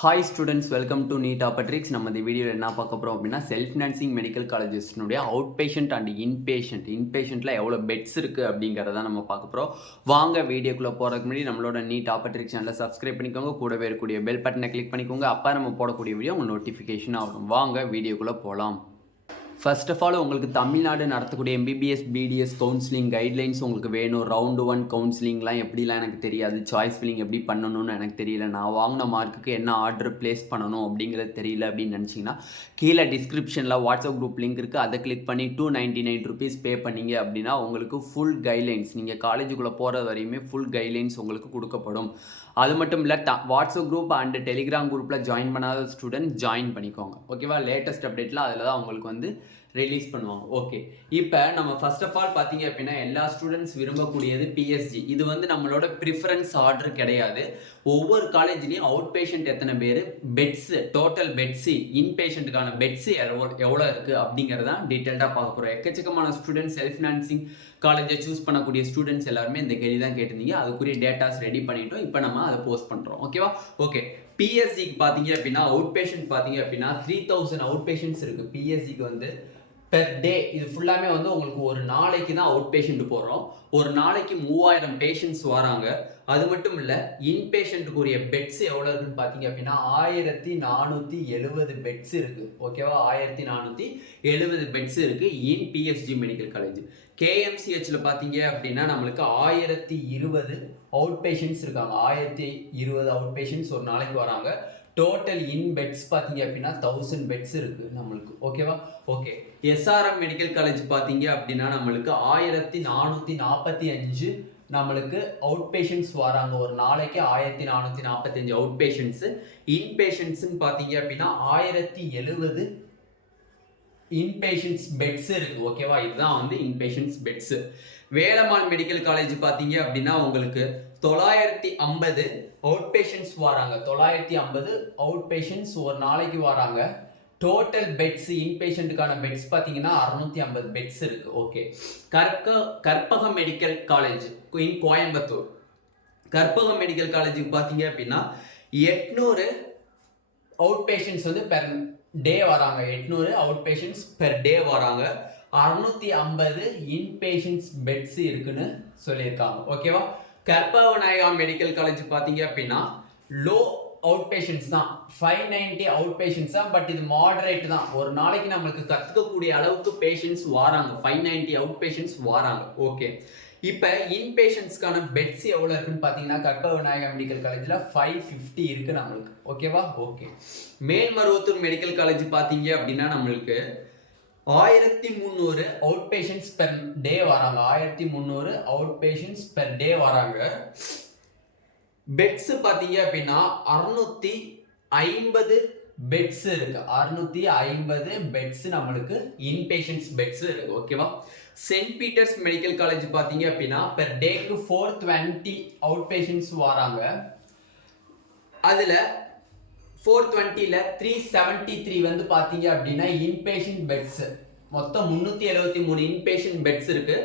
Hi students, welcome to Neet Outpatient. நம்ம இந்த வீடியோவில் என்ன பார்க்க போகிறோம் அப்படின்னா செல்ஃப் ஃபினான்சிங் மெடிக்கல் காலேஜஸ்னுடைய அவுட் பேஷண்ட் அண்ட் இன்பேஷண்ட்டில் எவ்வளோ பெட்ஸ் இருக்குது அப்படிங்கிறத நம்ம பார்க்க போகிறோம். வாங்க வீடியோக்குள்ளே போகிறதுக்கு முன்னாடி நம்மளோட நீட் ஆப்பட்ரிக் சேனலை சப்ஸ்கிரைப் பண்ணிக்கோங்க, கூடவே இருக்கக்கூடிய பெல் பட்டனை கிளிக் பண்ணிக்கோங்க. அப்போ நம்ம போடக்கூடிய வீடியோ உங்கள் நோட்டிஃபிகேஷன் ஆகும். வாங்க வீடியோக்குள்ளே போகலாம். ஃபர்ஸ்ட் ஆஃப் ஆல் உங்களுக்கு தமிழ்நாடு நடத்தக்கூடிய எம்பிபிஎஸ் பிடிஎஸ் கவுன்சிலிங் கைட்லைன்ஸ் உங்களுக்கு வேணும். ரவுண்டு 1 கவுன்சிலிங்லாம் எப்படிலாம் எனக்கு தெரியாது, சாய்ஸ் ஃபில்லிங் எப்படி பண்ணணும்னு எனக்கு தெரியல, நான் வாங்கின மார்க்குக்கு என்ன ஆர்டர் ப்ளேஸ் பண்ணணும் அப்படிங்கிறது தெரியல அப்படின்னு நினச்சிங்கன்னா கீழே டிஸ்கிரிப்ஷனில் வாட்ஸ்அப் குரூப் லிங்க் இருக்குது, அதை கிளிக் பண்ணி 299 rupees பே பண்ணிங்க அப்படின்னா உங்களுக்கு ஃபுல் கைட்லைன்ஸ், நீங்கள் காலேஜுக்குள்ளே போகிறது வரையுமே ஃபுல் கைட்லைன்ஸ் உங்களுக்கு கொடுக்கப்படும். அது மட்டும் இல்லை வாட்ஸ்அப் குரூப் அண்ட் டெலிகிராம் குரூப்பில் ஜாயின் பண்ணாத ஸ்டூடெண்ட் ஜாயின் பண்ணிக்கோங்க. ஓகேவா, லேட்டஸ்ட் அப்டேட்டில் அதில் தான் உங்களுக்கு வந்து ரிலீஸ் பண்ணுவாங்க. ஓகே, இப்போ நம்ம ஃபர்ஸ்ட் ஆஃப் ஆல் பார்த்தீங்க அப்படின்னா எல்லா ஸ்டூடெண்ட்ஸ் விரும்பக்கூடியது பிஎஸ்ஜி. இது வந்து நம்மளோட ப்ரிஃபரன்ஸ் ஆர்டர் கிடையாது. ஒவ்வொரு காலேஜ்லேயும் அவுட் பேஷண்ட் எத்தனை பேர், பெட்ஸு டோட்டல் பெட்ஸு, இன்பேஷண்ட்டுக்கான பெட்ஸு எவ்வளோ இருக்குது அப்படிங்கிறதான் டீட்டெயில்டாக பார்க்க போகிறோம். எக்கச்சக்கமான ஸ்டூடெண்ட்ஸ் செல்ஃப் ஃபினான்சிங் காலேஜை சூஸ் பண்ணக்கூடிய ஸ்டூடெண்ட்ஸ் எல்லாருமே இந்த கேள்வி தான் கேட்டிருந்தீங்க. அதுக்குரிய டேட்டாஸ் ரெடி பண்ணிட்டோம். இப்போ நம்ம அதை போஸ்ட் பண்ணுறோம். ஓகேவா, ஓகே. பிஎஸ்சிக்கு பார்த்தீங்க அப்படின்னா அவுட் பேஷண்ட் பார்த்தீங்க அப்படின்னா 3000 அவுட் பேஷண்ட்ஸ் இருக்குது. பிஎஸ்சிக்கு வந்து பெர் டே இது ஃபுல்லாமே வந்து உங்களுக்கு ஒரு நாளைக்கு தான் அவுட் பேஷண்ட் போகிறோம். ஒரு நாளைக்கு 3000 பேஷண்ட்ஸ் வராங்க. அது மட்டும் இல்லை, இன்பேஷண்ட்டுக்குரிய பெட்ஸ் எவ்வளோ இருக்குன்னு பார்த்தீங்க அப்படின்னா 1470 பெட்ஸ் இருக்குது. ஓகேவா, 1470 பெட்ஸ் இருக்குது இன் பிஎஸ்ஜி மெடிக்கல் காலேஜ். கேஎம்சிஹெச்சில் பார்த்தீங்க அப்படின்னா நம்மளுக்கு 1020 அவுட் பேஷண்ட்ஸ் இருக்காங்க. 1020 அவுட் பேஷண்ட்ஸ் ஒரு நாளைக்கு வராங்க. டோட்டல் இன் பெட்ஸ் பார்த்தீங்க அப்படின்னா 1000 பெட்ஸ் இருக்குது நம்மளுக்கு. ஓகேவா, ஓகே. எஸ்ஆர்எம் மெடிக்கல் காலேஜ் பார்த்தீங்க அப்படின்னா நம்மளுக்கு 1445 நம்மளுக்கு அவுட் பேஷண்ட்ஸ் வராங்க. ஒரு நாளைக்கு 1445 அவுட் பேஷண்ட்ஸு. இன்பேஷண்ட்ஸ்ன்னு பார்த்தீங்க அப்படின்னா 1070 இன்பேஷண்ட்ஸ் பெட்ஸ் இருக்குது. ஓகேவா, இதுதான் வந்து இன்பேஷண்ட்ஸ் பெட்ஸு. வேலம்மாள் மெடிக்கல் காலேஜ் பார்த்தீங்க அப்படின்னா உங்களுக்கு 950 அவுட் பேஷண்ட்ஸ் வராங்க. 950 அவுட் பேஷண்ட்ஸ் ஒரு நாளைக்கு வராங்க. டோட்டல் பெட்ஸ் இன்பேஷண்ட்டுக்கான பெட்ஸ் பார்த்தீங்கன்னா 650 பெட்ஸ் இருக்குது. ஓகே. கற்பகம் மெடிக்கல் காலேஜ் இன் கோயம்புத்தூர். கற்பகம் மெடிக்கல் காலேஜுக்கு பார்த்தீங்க அப்படின்னா 800 அவுட் பேஷண்ட்ஸ் வந்து பெர் டே வராங்க. 800 அவுட் பேஷண்ட்ஸ் பெர் டே வராங்க. 650 இன்பேஷண்ட்ஸ் பெட்ஸ் இருக்குன்னு சொல்லியிருக்காங்க. ஓகேவா. கற்பகநாயகா மெடிக்கல் காலேஜ் பார்த்தீங்க அப்படின்னா லோ அவுட் பேஷண்ட்ஸ் தான், 590 அவுட் பேஷண்ட்ஸ் தான். பட் இது மாடரேட் தான். ஒரு நாளைக்கு நம்மளுக்கு கற்றுக்கக்கூடிய அளவுக்கு பேஷண்ட்ஸ் வராங்க. 590 அவுட் பேஷண்ட்ஸ் வராங்க. ஓகே, இப்போ இன்பேஷண்ட்ஸ்க்கான பெட்ஸ் எவ்வளோ இருக்குன்னு பார்த்தீங்கன்னா கற்பகநாயகா மெடிக்கல் காலேஜில் 550 இருக்குது நம்மளுக்கு. ஓகேவா, ஓகே. மேல்மருவத்தூர் மெடிக்கல் காலேஜ் பார்த்தீங்க அப்படின்னா நம்மளுக்கு 1300 அவுட் பேஷண்ட்ஸ் பெர் டே வராங்க. 1300 அவுட் பேஷண்ட்ஸ் பெர் டே வராங்க. பெட்ஸ் பார்த்தீங்க அப்படின்னா 650 பெட்ஸ் இருக்கு. 650 பெட்ஸ் நம்மளுக்கு இன்பேஷண்ட்ஸ் பெட்ஸ் இருக்கு. ஓகேவா. சென்ட் பீட்டர்ஸ் மெடிக்கல் காலேஜ் பார்த்தீங்க அப்படின்னா பெர் டேக்கு 420 அவுட் பேஷண்ட்ஸ் வராங்க. அதில் 420ல் 373 வந்து பார்த்தீங்க அப்படின்னா இன்பேஷண்ட் பெட்ஸ். மொத்தம் 373 இன்பேஷண்ட் பெட்ஸ் இருக்கு.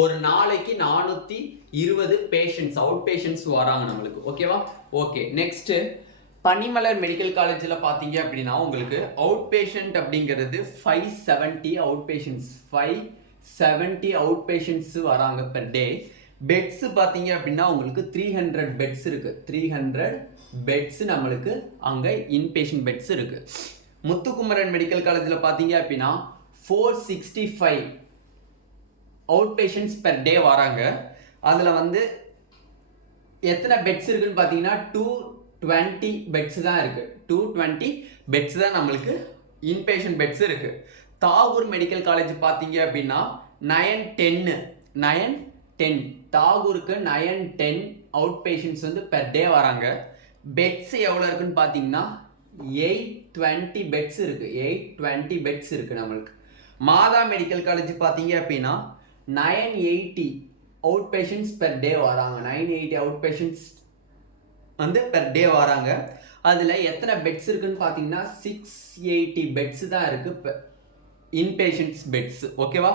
ஒரு நாளைக்கு 420 பேஷண்ட்ஸ் அவுட் பேஷண்ட்ஸ் வராங்க நம்மளுக்கு. ஓகேவா, ஓகே. நெக்ஸ்ட் பனிமலர் மெடிக்கல் காலேஜில் பார்த்தீங்க அப்படின்னா உங்களுக்கு அவுட் பேஷண்ட் அப்படிங்கிறது 570 அவுட் பேஷண்ட்ஸ். 570 அவுட் பேஷண்ட்ஸ் வராங்க பெர் டே. பெட்ஸ் பார்த்தீங்க அப்படின்னா உங்களுக்கு 300 பெட்ஸ் இருக்குது. 300 பெட்ஸ் நம்மளுக்கு அங்கே இன்பேஷண்ட் பெட்ஸ் இருக்குது. முத்துக்குமரன் மெடிக்கல் காலேஜில் பார்த்தீங்க அப்படின்னா 465 அவுட் பேஷண்ட்ஸ் பெர் டே வராங்க. அதில் வந்து எத்தனை பெட்ஸ் இருக்குன்னு பார்த்தீங்கன்னா 220 பெட்ஸ் தான் இருக்குது. 220 பெட்ஸ் தான் நம்மளுக்கு இன்பேஷண்ட் பெட்ஸ் இருக்குது. தாகூர் மெடிக்கல் காலேஜ் பார்த்தீங்க அப்படின்னா 910 தாகூருக்கு 910 அவுட் பேஷண்ட்ஸ் வந்து பெர் டே வராங்க. பெட்ஸ் எவ்வளோ இருக்குன்னு பார்த்தீங்கன்னா 820 பெட்ஸ் இருக்குது. 820 பெட்ஸ் இருக்குது நம்மளுக்கு. மாதா மெடிக்கல் காலேஜ் பார்த்தீங்க அப்படின்னா 980 அவுட் பேஷண்ட்ஸ் பெர் டே வராங்க. 980 அவுட் பேஷண்ட்ஸ் வந்து பெர் டே வராங்க. அதில் எத்தனை பெட்ஸ் இருக்குன்னு பார்த்தீங்கன்னா 680 பெட்ஸ் தான் இருக்குது இன்பேஷண்ட்ஸ் பெட்ஸ். ஓகேவா,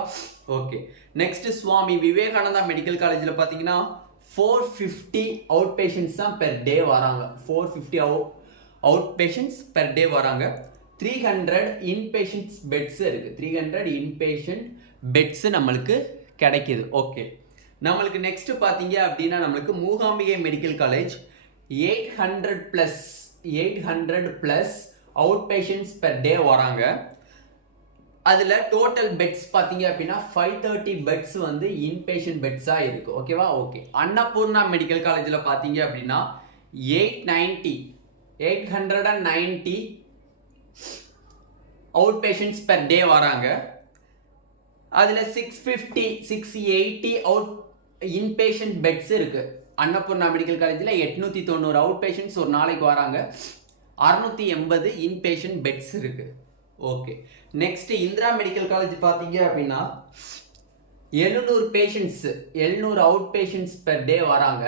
okay. Next Swami Vivekananda medical காலேஜில் பார்த்தீங்கன்னா 450 அவுட் பேஷண்ட்ஸ் தான் பெர் டே வராங்க. 450 அவுட் பேஷண்ட்ஸ் பெர் டே வராங்க. 300 இன்பேஷண்ட்ஸ் பெட்ஸ் இருக்குது. 300 இன்பேஷண்ட் பெட்ஸ் நம்மளுக்கு கிடைக்கிது. ஓகே, நம்மளுக்கு நெக்ஸ்ட் பார்த்தீங்க அப்படின்னா நம்மளுக்கு Mookambika medical college 800 plus outpatients per day வராங்க. அதில் டோட்டல் பெட்ஸ் பார்த்தீங்க அப்படின்னா 530 பெட்ஸ் வந்து இன்பேஷண்ட் பெட்ஸாக இருக்குது. ஓகேவா? ஓகே. அன்னபூர்ணா மெடிக்கல் காலேஜில் பார்த்தீங்க அப்படின்னா 890 அவுட் பேஷண்ட்ஸ் பெர் டே வராங்க. அதில் 680 அவுட் இன்பேஷண்ட் பெட்ஸ் இருக்குது. அன்னபூர்ணா மெடிக்கல் காலேஜில் 890 அவுட் பேஷண்ட்ஸ் ஒரு நாளைக்கு வராங்க. 680 இன்பேஷண்ட் பெட்ஸ் இருக்குது. Okay, next Indira medical college பார்த்தீங்க அப்படின்னா 700 அவுட் பேஷண்ட்ஸ் பெர் டே வராங்க.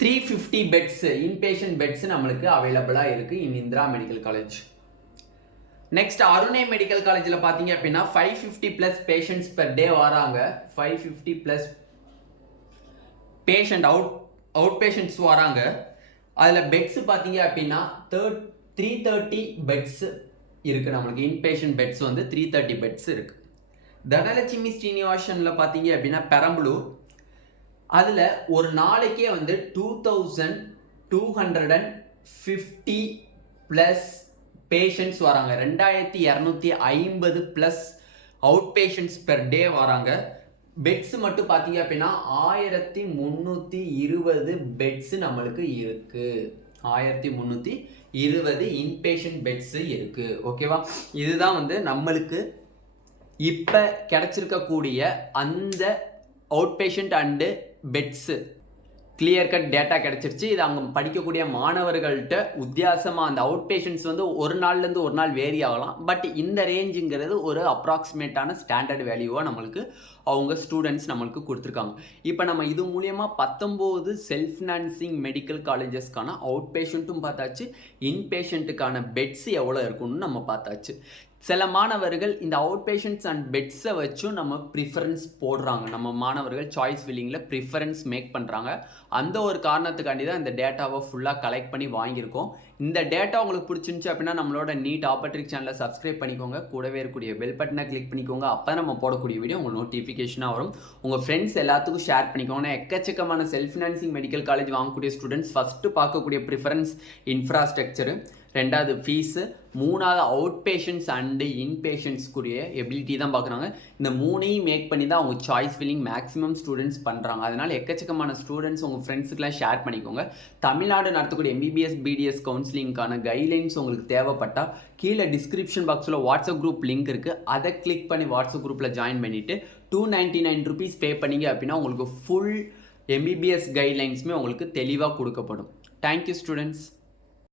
350 பெட்ஸ் இன்பேஷண்ட் பெட்ஸ் நம்மளுக்கு அவைலபிளாக இருக்குது இன் இந்திரா மெடிக்கல் காலேஜ். நெக்ஸ்ட் அருணை மெடிக்கல் காலேஜில் பார்த்தீங்க அப்படின்னா 550 ப்ளஸ் பேஷண்ட்ஸ் பெர் டே வராங்க. 550 ப்ளஸ் பேஷண்ட் அவுட் பேஷண்ட்ஸ் வராங்க. அதில் பெட்ஸ் பார்த்தீங்க அப்படின்னா 330 பெட்ஸ் இருக்குது. நம்மளுக்கு இன்பேஷண்ட் பெட்ஸ் வந்து 330 பெட்ஸ் இருக்குது. தனலட்சுமி ஸ்ரீனிவாசனில் பார்த்தீங்க அப்படின்னா பெரம்பலூர், அதில் ஒரு நாளைக்கே வந்து 2250 ப்ளஸ் பேஷண்ட்ஸ் வராங்க. 2250 plus outpatients per day வராங்க. பெட்ஸ் மட்டும் பார்த்தீங்க அப்படின்னா 1320 பெட்ஸ் நம்மளுக்கு இருக்குது. 1320 இன்பேஷண்ட் பெட்ஸ் இருக்குது. ஓகேவா? இதுதான் வந்து நம்மளுக்கு இப்போ கிடச்சிருக்கக்கூடிய அந்த out patient and beds clear cut data கிடச்சிருச்சு. இது அங்கே படிக்கக்கூடிய மாணவர்கள்ட்ட வித்தியாசமாக அந்த அவுட் பேஷண்ட்ஸ் வந்து ஒரு நாள்லேருந்து ஒரு நாள் வேரி ஆகலாம். பட் இந்த ரேஞ்சுங்கிறது ஒரு அப்ராக்சிமேட்டான ஸ்டாண்டர்ட் வேல்யூவாக நம்மளுக்கு அவங்க ஸ்டூடெண்ட்ஸ் நம்மளுக்கு கொடுத்துருக்காங்க. இப்போ நம்ம இது மூலியமாக 19 செல்ஃப் ஃபினான்சிங் மெடிக்கல் காலேஜஸ்க்கான அவுட் பேஷண்ட்டும் பார்த்தாச்சு, இன்பேஷண்ட்டுக்கான பெட்ஸ் எவ்வளோ இருக்குன்னு நம்ம பார்த்தாச்சு. சில மாணவர்கள் இந்த அவுட் பேஷண்ட்ஸ் அண்ட் பெட்ஸை வச்சும் நம்ம ப்ரிஃபரன்ஸ் போடுறாங்க. நம்ம மாணவர்கள் சாய்ஸ் ஃபில்லிங்கில் ப்ரிஃபரன்ஸ் மேக் பண்ணுறாங்க. அந்த ஒரு காரணத்துக்காண்டி தான் இந்த டேட்டாவை ஃபுல்லாக கலெக்ட் பண்ணி வாங்கியிருக்கோம். இந்த டேட்டா உங்களுக்கு பிடிச்சிருந்துச்சு அப்படின்னா நம்மளோட நீட் ஆப்பர்ட்ரிக் சேனலை சப்ஸ்கிரைப் பண்ணிக்கோங்க. கூடவே இருக்கக்கூடிய பெல் பட்டனை கிளிக் பண்ணிக்கோங்க. அப்போ நம்ம போடக்கூடிய வீடியோ உங்களுக்கு நோட்டிஃபிகேஷனாக வரும். உங்கள் ஃப்ரெண்ட்ஸ் எல்லாத்துக்கும் ஷேர் பண்ணிக்கோங்க. எக்கச்சக்கமான செல்ஃப் ஃபினான்சிங் மெடிக்கல் காலேஜ் வாங்கக்கூடிய ஸ்டூடெண்ட்ஸ் ஃபஸ்ட்டு பார்க்கக்கூடிய ப்ரிஃபரன்ஸ் இன்ஃப்ராஸ்ட்ரக்சரு, ரெண்டாவது ஃபீஸு, மூணாவது அவுட் பேஷண்ட்ஸ் அண்டு இன்பேஷண்ட்ஸ்க்குரிய எபிலிட்டி தான் பார்க்குறாங்க. இந்த மூணையும் மேக் பண்ணி தான் அவங்க சாய்ஸ் ஃபில்லிங் மேக்ஸிமம் ஸ்டூடெண்ட்ஸ் பண்ணுறாங்க. அதனால் எக்கச்சக்கமான ஸ்டூடெண்ட்ஸ் உங்கள் ஃப்ரெண்ட்ஸுக்கெலாம் ஷேர் பண்ணிக்கோங்க. தமிழ்நாடு நடத்தக்கூடிய MBBS BDS கவுன்சிலிங்கான கைட்லைன்ஸ் உங்களுக்கு தேவைப்பட்டால் கீழே டிஸ்கிரிப்ஷன் பாக்ஸில் வாட்ஸ்அப் குரூப் லிங்க் இருக்குது. அதை கிளிக் பண்ணி வாட்ஸ்அப் குரூப்பில் ஜாயின் பண்ணிவிட்டு 299 ருபீஸ் பே பண்ணிங்க அப்படின்னா உங்களுக்கு ஃபுல் MBBS கைட்லைன்ஸுமே உங்களுக்கு தெளிவாக கொடுக்கப்படும். Thank you students.